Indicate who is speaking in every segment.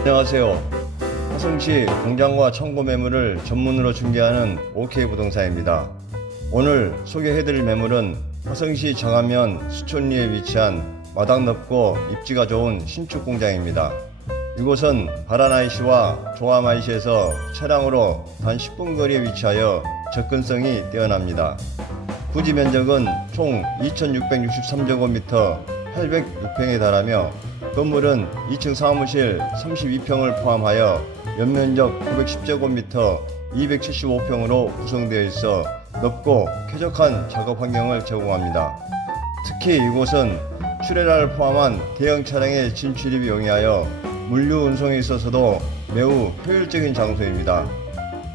Speaker 1: 안녕하세요. 화성시 공장과 청구 매물을 전문으로 중개하는 OK 부동산입니다. 오늘 소개해드릴 매물은 화성시 정하면 수촌리에 위치한 마당 넓고 입지가 좋은 신축 공장입니다. 이곳은 바라나이시와 조아마이시에서 차량으로 단 10분 거리에 위치하여 접근성이 뛰어납니다. 부지 면적은 총 2,663제곱미터 806평에 달하며 건물은 2층 사무실 32평을 포함하여 연면적 910제곱미터 275평으로 구성되어 있어 넓고 쾌적한 작업 환경을 제공합니다. 특히 이곳은 출애라를 포함한 대형 차량의 진출입이 용이하여 물류 운송에 있어서도 매우 효율적인 장소입니다.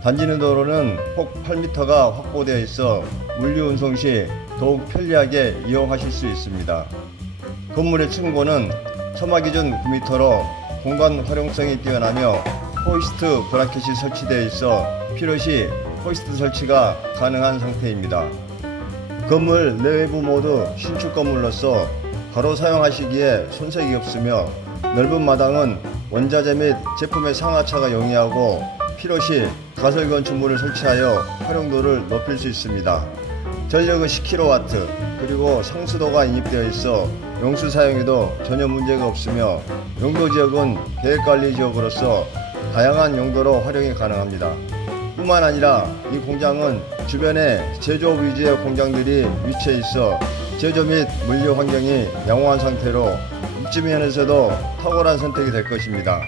Speaker 1: 단지는 도로는 폭 8m가 확보되어 있어 물류 운송 시 더욱 편리하게 이용하실 수 있습니다. 건물의 층고는 처마 기준 9m로 공간 활용성이 뛰어나며 호이스트 브라켓이 설치되어 있어 필요시 호이스트 설치가 가능한 상태입니다. 건물 내외부 모두 신축 건물로서 바로 사용하시기에 손색이 없으며 넓은 마당은 원자재 및 제품의 상하차가 용이하고 필요시 가설 건축물을 설치하여 활용도를 높일 수 있습니다. 전력은 10kW 그리고 상수도가 인입되어 있어 용수 사용에도 전혀 문제가 없으며 용도 지역은 계획관리 지역으로서 다양한 용도로 활용이 가능합니다. 뿐만 아니라 이 공장은 주변에 제조업 위주의 공장들이 위치해 있어 제조 및 물류 환경이 양호한 상태로 입지 면에서도 탁월한 선택이 될 것입니다.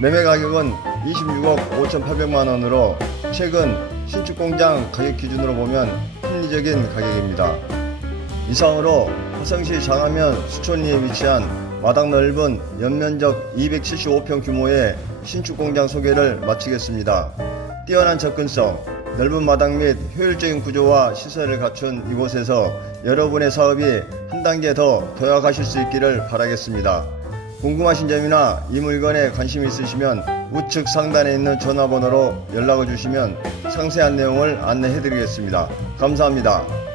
Speaker 1: 매매 가격은 26억 5,800만 원으로 최근 신축 공장 가격 기준으로 보면 합리적인 가격입니다. 이상으로 화성시 장하면 수촌리에 위치한 마당 넓은 연면적 275평 규모의 신축 공장 소개를 마치겠습니다. 뛰어난 접근성, 넓은 마당 및 효율적인 구조와 시설을 갖춘 이곳에서 여러분의 사업이 한 단계 더 도약하실 수 있기를 바라겠습니다. 궁금하신 점이나 이 물건에 관심 있으시면 우측 상단에 있는 전화번호로 연락을 주시면 상세한 내용을 안내해 드리겠습니다. 감사합니다.